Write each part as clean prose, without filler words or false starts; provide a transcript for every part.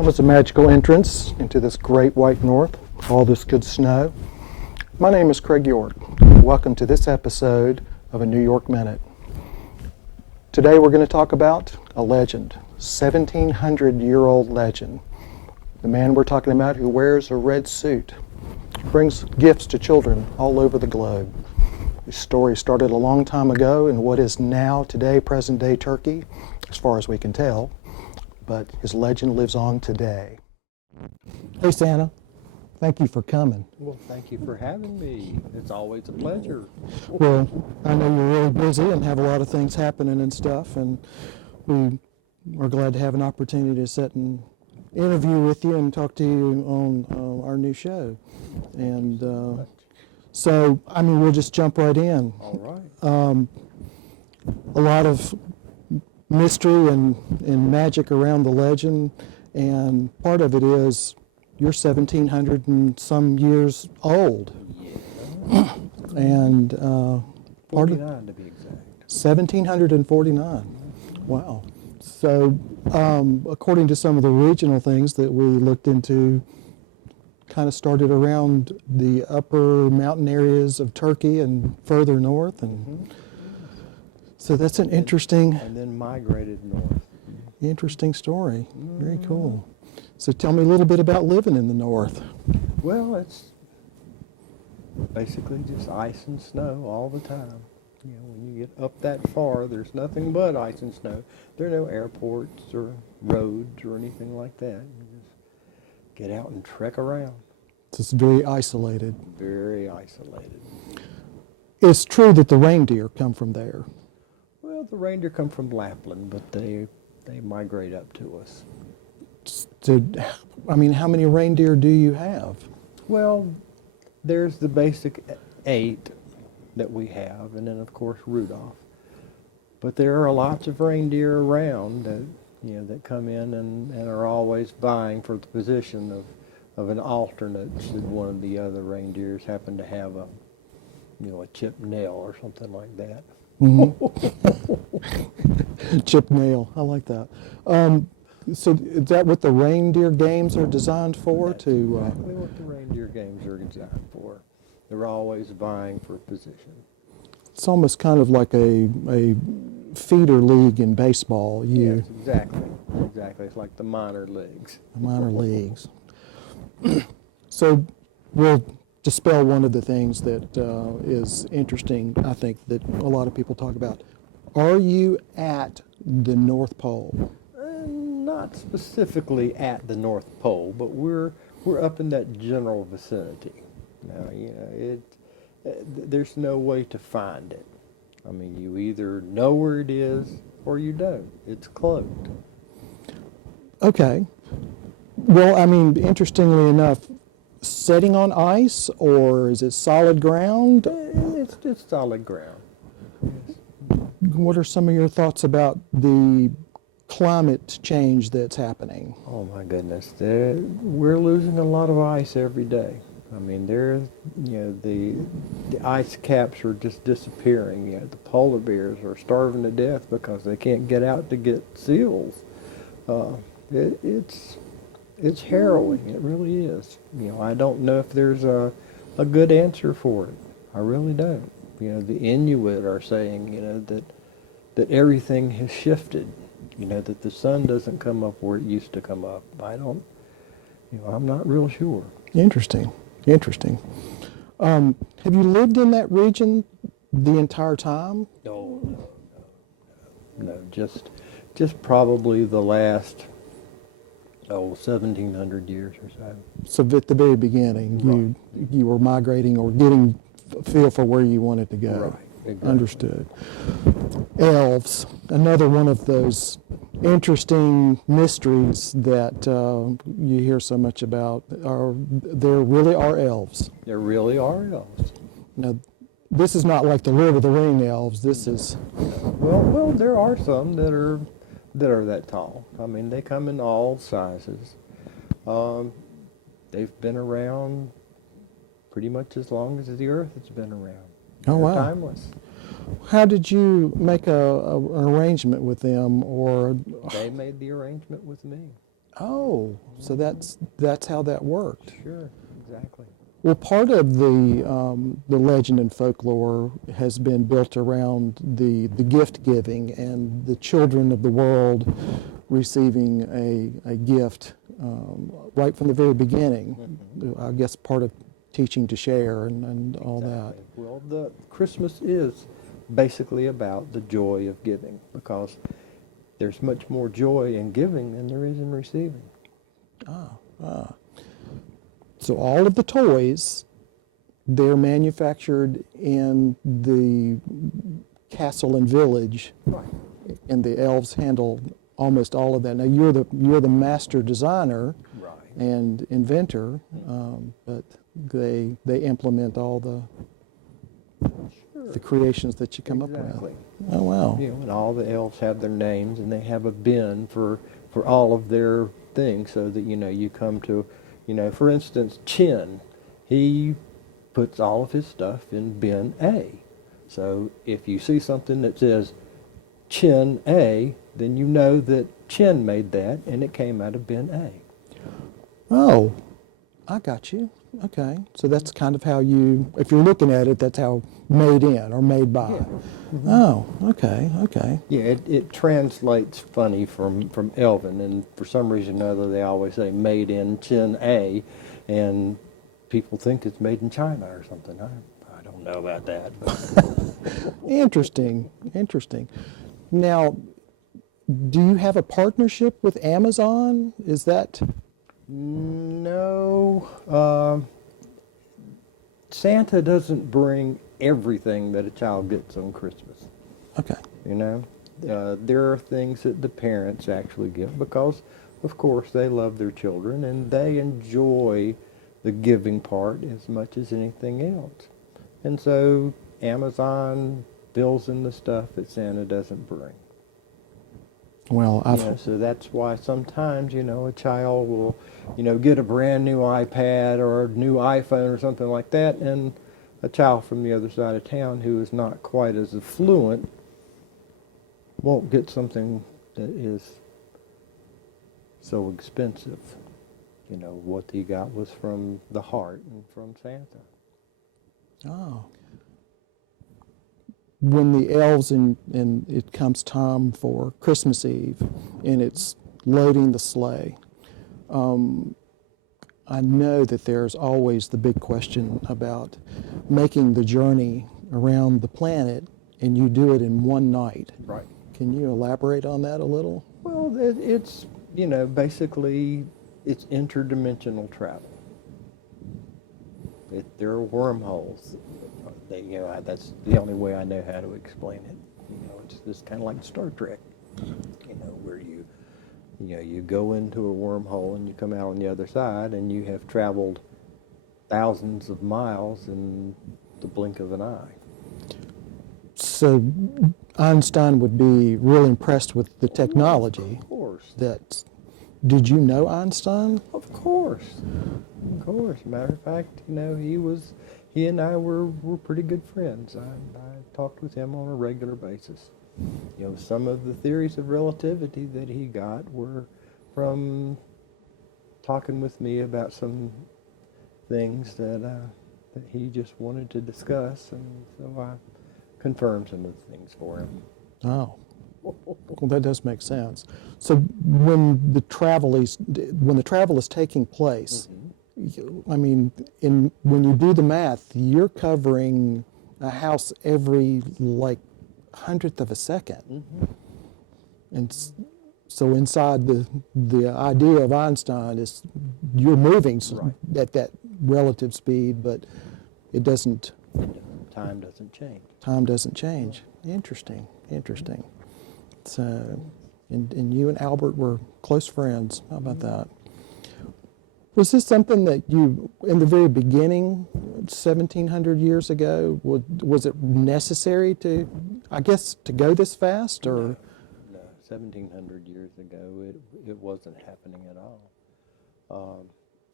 That was a magical entrance into this great white north, all this good snow. My name is Craig York. Welcome to this episode of A New York Minute. Today we're going to talk about a legend, 1,700-year-old legend. The man we're talking about who wears a red suit, brings gifts to children all over the globe. His story started a long time ago in what is now today present-day Turkey, as far as we can tell. But his legend lives on today. Hey Santa, thank you for coming. Well, thank you for having me. It's always a pleasure. Well, I know you're really busy and have a lot of things happening and stuff, and we are glad to have an opportunity to sit and interview with you and talk to you on our new show. And so, we'll just jump right in. All right. A lot of mystery and magic around the legend, and part of it is you're 1,700 and some years old. Yeah. And 49 to be exact. 1,749. Wow. So according to some of the regional things that we looked into, kind of started around the upper mountain areas of Turkey and further north, and so that's an interesting... And then migrated north. Interesting story. Very cool. So tell me a little bit about living in the north. Well, it's basically just ice and snow all the time. You know, when you get up that far, there's nothing but ice and snow. There are no airports or roads or anything like that. You just get out and trek around. It's very isolated. Very isolated. It's true that the reindeer come from there. Well, the reindeer come from Lapland, but they migrate up to us. So, how many reindeer do you have? Well, there's the basic 8 that we have, and then of course Rudolph. But there are lots of reindeer around that that come in and are always vying for the position of an alternate should one of the other reindeers happen to have a chipped nail or something like that. Chip nail, I like that. So is that what the reindeer games are designed for? That's exactly what the reindeer games are designed for. They're always vying for position. It's almost kind of like a feeder league in baseball. Yes, exactly. It's like the minor leagues. The minor leagues. So we'll dispel one of the things that is interesting, I think, that a lot of people talk about. Are you at the North Pole? Not specifically at the North Pole, but we're up in that general vicinity. Now, there's no way to find it. I mean, you either know where it is or you don't. It's cloaked. Okay. Well, interestingly enough, setting on ice, or is it solid ground? It's solid ground. Yes. What are some of your thoughts about the climate change that's happening? Oh my goodness, we're losing a lot of ice every day. I mean, the ice caps are just disappearing. The polar bears are starving to death because they can't get out to get seals. It's It's harrowing. It really is. I don't know if there's a good answer for it. I really don't. The Inuit are saying, that everything has shifted. That the sun doesn't come up where it used to come up. I don't, I'm not real sure. Interesting. Interesting. Have you lived in that region the entire time? No, no, just probably the last 1,700 years or so. So at the very beginning, you were migrating or getting a feel for where you wanted to go. Right. Exactly. Understood. Elves, another one of those interesting mysteries that you hear so much about. There really are elves. There really are elves. Now, this is not like the Lord of the Ring elves. This is Well, there are some that are that tall. I mean, they come in all sizes. They've been around pretty much as long as the Earth has been around. Oh, They're wow. timeless. How did you make an arrangement with them, or? They made the arrangement with me. Oh, so that's how that worked. Sure, exactly. Well, part of the legend and folklore has been built around the gift giving and the children of the world receiving a gift right from the very beginning. Mm-hmm. I guess part of teaching to share and all that. Well, the Christmas is basically about the joy of giving, because there's much more joy in giving than there is in receiving. So all of the toys, they're manufactured in the castle and village, Right. and the elves handle almost all of that. Now you're the master designer Right. and inventor, but they implement all the creations that you come up Exactly. with. Oh wow! And all the elves have their names, and they have a bin for all of their things, so that you come to, for instance, Chin, he puts all of his stuff in bin A. So if you see something that says Chin A, then you know that Chin made that, and it came out of bin A. Oh, I got you. Okay, so that's kind of how if you're looking at it, that's how made in or made by. Yeah. Oh, okay. Yeah, it translates funny from Elven, and for some reason or other they always say made in Chin A, and people think it's made in China or something. I don't know about that. But. Interesting. Now, do you have a partnership with Amazon? Is that? No. Santa doesn't bring everything that a child gets on Christmas. Okay. There are things that the parents actually give because, of course, they love their children and they enjoy the giving part as much as anything else. And so Amazon fills in the stuff that Santa doesn't bring. Well, So that's why sometimes, a child will, get a brand new iPad or a new iPhone or something like that, and a child from the other side of town who is not quite as affluent won't get something that is so expensive. What he got was from the heart and from Santa. Oh. When the elves and it comes time for Christmas Eve and it's loading the sleigh, I know that there's always the big question about making the journey around the planet, and you do it in one night. Right. Can you elaborate on that a little? Well, it's, basically it's interdimensional travel. There are wormholes. That's the only way I know how to explain it. It's just kind of like Star Trek, where you go into a wormhole and you come out on the other side and you have traveled thousands of miles in the blink of an eye. So Einstein would be really impressed with the technology. Of course. Did you know Einstein? Of course. Matter of fact, he and I were pretty good friends. I talked with him on a regular basis. Some of the theories of relativity that he got were from talking with me about some things that he just wanted to discuss, and so I confirmed some of the things for him. Oh, well, that does make sense. So when the travel is taking place, I mean, when you do the math, you're covering a house every like hundredth of a second, and so inside the idea of Einstein is you're moving Right. at that relative speed, but it doesn't. Time doesn't change. Time doesn't change. Interesting. So, and you and Albert were close friends. How about that? Was this something that you, in the very beginning, 1,700 years ago, was it necessary to, I guess, to go this fast, or? No, 1,700 years ago, it wasn't happening at all.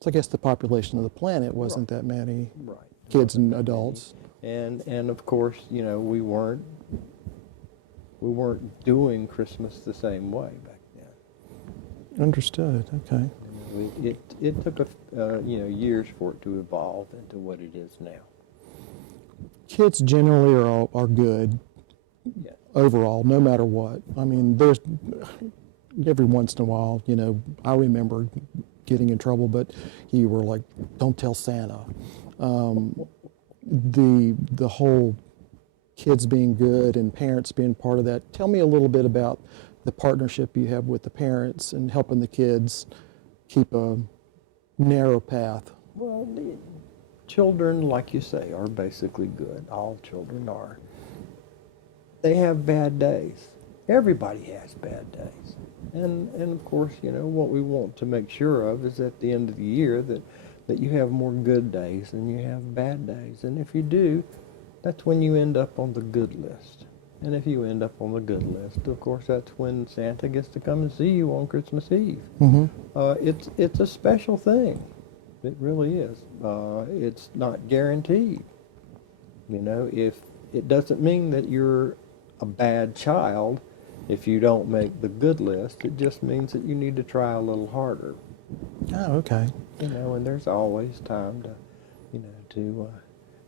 So I guess the population of the planet wasn't that many Right. kids and adults. And of course, you know, we weren't doing Christmas the same way back then. Understood. Okay. It took years for it to evolve into what it is now. Kids generally are good Yeah. overall, no matter what. I mean, there's every once in a while, you know, I remember getting in trouble, but you were like, "Don't tell Santa." The whole kids being good and parents being part of that. Tell me a little bit about the partnership you have with the parents and helping the kids keep a narrow path. Well, the children, like you say, are basically good. All children are. They have bad days. Everybody has bad days. And of course, you know, what we want to make sure of is at the end of the year that you have more good days than you have bad days. And if you do, that's when you end up on the good list. And if you end up on the good list, of course, that's when Santa gets to come and see you on Christmas Eve. It's a special thing. It really is. It's not guaranteed. You know, if it doesn't mean that you're a bad child if you don't make the good list. It just means that you need to try a little harder. Oh, okay. You know, and there's always time to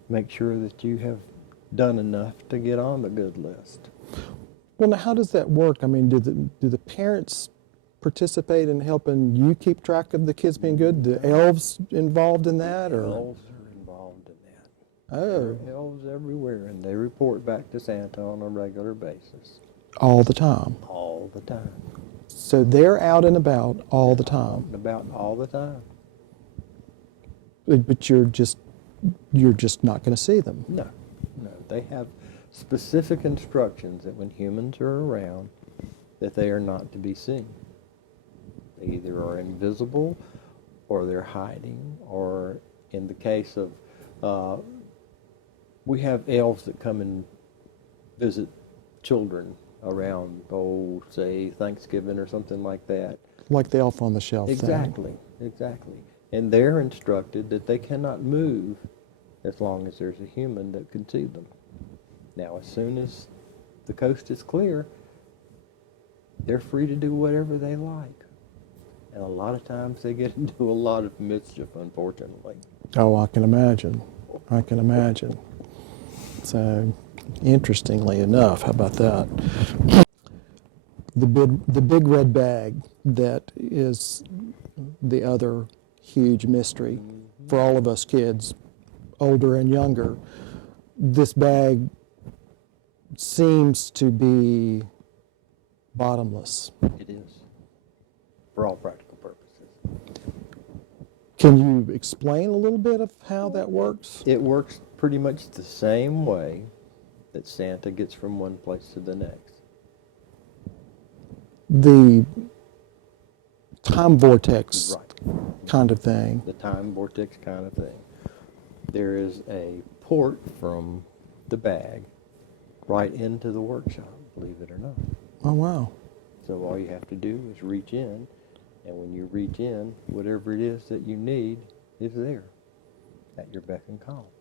make sure that you have done enough to get on the good list. Well, now how does that work? I mean, do the parents participate in helping you keep track of the kids being good? The elves involved in that, or? Elves are involved in that. Oh. There are elves everywhere, and they report back to Santa on a regular basis. All the time. All the time. So they're out and about all the time. About all the time. But you're just not going to see them. No. They have specific instructions that when humans are around, that they are not to be seen. They either are invisible, or they're hiding, or in the case of, we have elves that come and visit children around, say Thanksgiving or something like that. Like the elf on the shelf Exactly. And they're instructed that they cannot move as long as there's a human that can see them. Now, as soon as the coast is clear, they're free to do whatever they like. And a lot of times they get into a lot of mischief, unfortunately. Oh, I can imagine. So, interestingly enough, how about that? The big red bag that is the other huge mystery for all of us kids, older and younger. This bag seems to be bottomless. It is, for all practical purposes. Can you explain a little bit of how that works? It works pretty much the same way that Santa gets from one place to the next. The time vortex Right. kind of thing. The time vortex kind of thing. There is a port from the bag right into the workshop, believe it or not. Oh, wow. So all you have to do is reach in, and when you reach in, whatever it is that you need is there at your beck and call.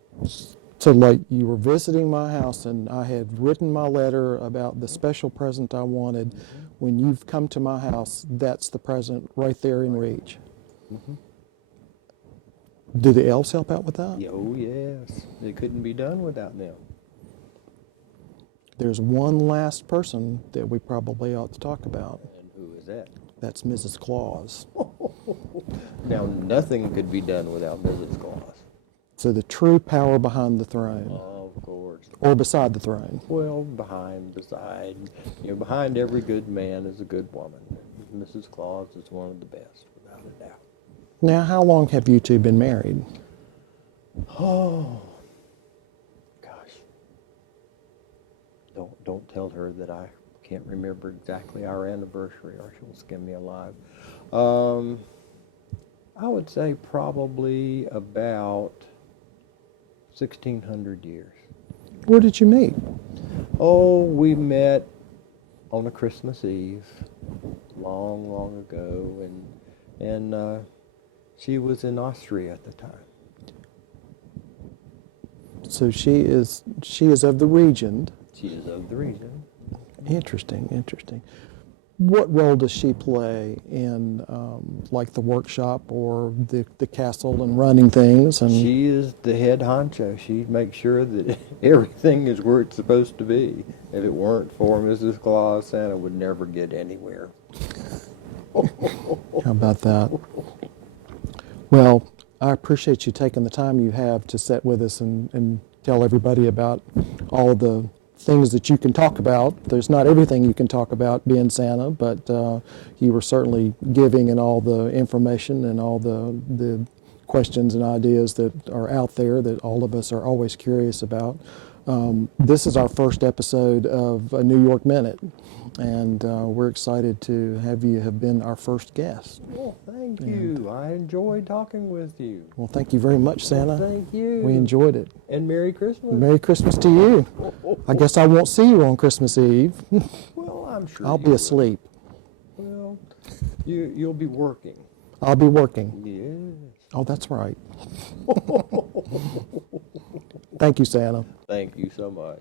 So like you were visiting my house and I had written my letter about the special present I wanted. When you've come to my house, that's the present right there in reach. Do the elves help out with that? Oh, yes. It couldn't be done without them. There's one last person that we probably ought to talk about. And who is that? That's Mrs. Claus. Now, nothing could be done without Mrs. Claus. So the true power behind the throne, Of course. or beside the throne. Well, behind, beside, behind every good man is a good woman. And Mrs. Claus is one of the best, without a doubt. Now, how long have you two been married? Oh, gosh. Don't tell her that I can't remember exactly our anniversary, or she'll skin me alive. I would say probably about 1,600 years. Where did you meet? Oh, we met on a Christmas Eve, long, long ago, and she was in Austria at the time. So she is of the region. She is of the region. Interesting, interesting. What role does she play in, like the workshop or the castle and running things? And She is the head honcho. She makes sure that everything is where it's supposed to be. If it weren't for Mrs. Claus, Santa would never get anywhere. how about that? Well, I appreciate you taking the time you have to sit with us and tell everybody about all the things that you can talk about. There's not everything you can talk about being Santa, but you were certainly giving in all the information and all the questions and ideas that are out there that all of us are always curious about. This is our first episode of a New York Minute, and we're excited to have you have been our first guest. Well, thank you. I enjoyed talking with you. Well, thank you very much, Santa. Thank you. We enjoyed it. And Merry Christmas. Merry Christmas to you. I guess I won't see you on Christmas Eve. Well, I'm sure I'll you be will. asleep. Well, you'll be working. I'll be working. Yes. Oh, that's right. Thank you, Santa. Thank you so much.